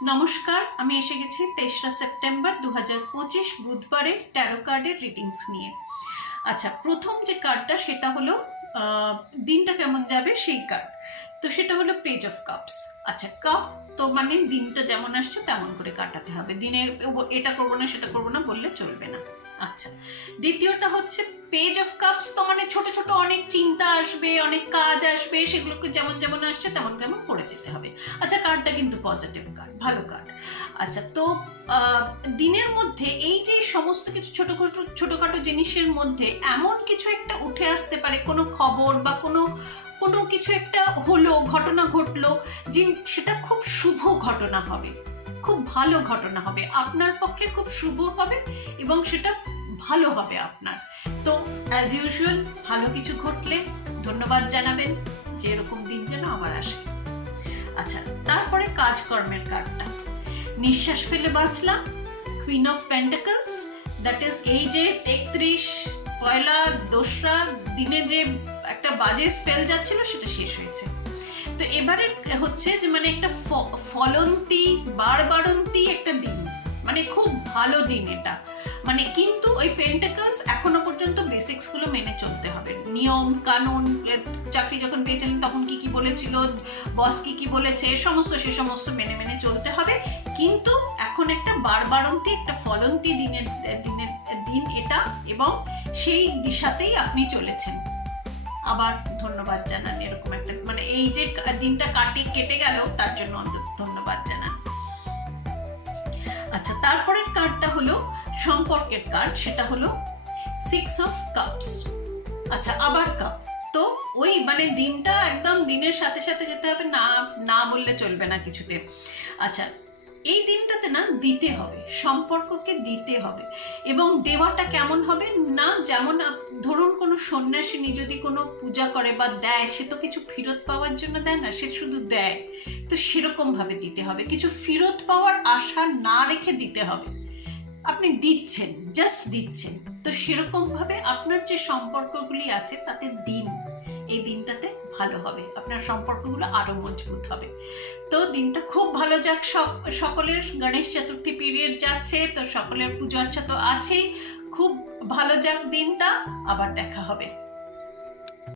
নমস্কার, আমি এসে গেছি 23রা সেপ্টেম্বর 2025 বুধবারের ট্যারো কার্ডের রিডিংস নিয়ে। আচ্ছা, প্রথম যে কার্ডটা সেটা হলো দিনটা কেমন যাবে সেই কার্ড। তো সেটা হলো পেজ অফ কাপস। আচ্ছা, কাপ তো মানে দিনটা যেমন আসছে তেমন করে কাটাতে হবে, দিনে এটা করবো না সেটা করবো না বললে চলবে না। আচ্ছা, দ্বিতীয়টা হচ্ছে পেজ অফ কাপস। তো মানে ছোট ছোট অনেক চিন্তা আসবে, অনেক কাজ আসবে, সেগুলোকে যেমন যেমন আসছে তেমন তেমন করে যেতে হবে। আচ্ছা, কার্ডটা কিন্তু পজিটিভ কার্ড, ভালো কার্ড। আচ্ছা, তো দিনের মধ্যে এই যে সমস্ত কিছু ছোটখাটো জিনিসের মধ্যে এমন কিছু একটা উঠে আসতে পারে, কোনো খবর বা কোনো কোনো কিছু একটা হলো, ঘটনা ঘটলো, যে সেটা খুব শুভ ঘটনা হবে, খুব ভালো ঘটনা হবে, আপনার পক্ষে খুব শুভ হবে এবং সেটা ভালো হবে আপনার। তো অ্যাজ ইউজুয়াল ভালো কিছু ঘটলে ধন্যবাদ জানাবেন, যে এরকম দিন যেন আবার আসে। আচ্ছা, তারপরে কাজকর্মের কার্ডটা, নিঃশ্বাস ফেলে বাঁচলাম, queen of pentacles. That is এই যে 31 পয়লা দোসরা দিনে যে একটা বাজে স্পেল যাচ্ছিল সেটা শেষ হয়েছে। তো এবারে হচ্ছে যে মানে একটা ফলন্তি বাড়বাড়ন্তি একটা দিন, মানে খুব ভালো দিন এটা। মানে কিন্তু ওই পেন্টাকলস এখনো পর্যন্ত বেসিক্স গুলো মেনে চলতে হবে, নিয়ম কানুন। চাকরি যখন পেয়েছিলেন তখন কি কি বলেছিল, বস কি কি বলেছে, সে সমস্ত মেনে মেনে চলতে হবে। কিন্তু এখন একটা বাড়বাড়ন্তি, একটা ফলন্তি দিন এটা, এবং সেই দিশাতেই আপনি চলেছেন। আবার ধন্যবাদ জানান, এরকম একটা মানে এই যে দিনটা কেটে গেল তার জন্য অন্তত ধন্যবাদ জানান। আচ্ছা, তারপরের কার্ডটা হলো সম্পর্কের কার্ড, সেটা হলো 6 অফ কাপস। আচ্ছা, আবার কাপ। তো ওই মানে দিনটা একদম দিনের সাথে সাথে যেতে হবে, না না বললে চলবে না কিছুতে। আচ্ছা, এই দিনটাতে না দিতে হবে, সম্পর্ককে দিতে হবে। এবং দেওয়াটা কেমন হবে না, যেমন ধরুন কোনো সন্ন্যাসিনী যদি কোনো পূজা করে বা দেয়, সে তো কিছু ফেরত পাওয়ার জন্য দেয় না, সে শুধু দেয়। তো সেরকম ভাবে দিতে হবে, কিছু ফেরত পাওয়ার আশা না রেখে দিতে হবে। আপনি দিচ্ছেন, জাস্ট দিচ্ছেন। তো সেরকম ভাবে আপনার যে সম্পর্কগুলি আছে তাতে দিন, এই দিনটাতে ভালো হবে, আপনার সম্পর্কগুলো আরো মজবুত হবে। তো দিনটা খুব ভালো যাক সকলের। গণেশ চতুর্থী পিরিয়ড যাচ্ছে, তো সকলের পুজো আচ্ছা তো আছেই, খুব ভালো যাক দিনটা। আবার দেখা হবে।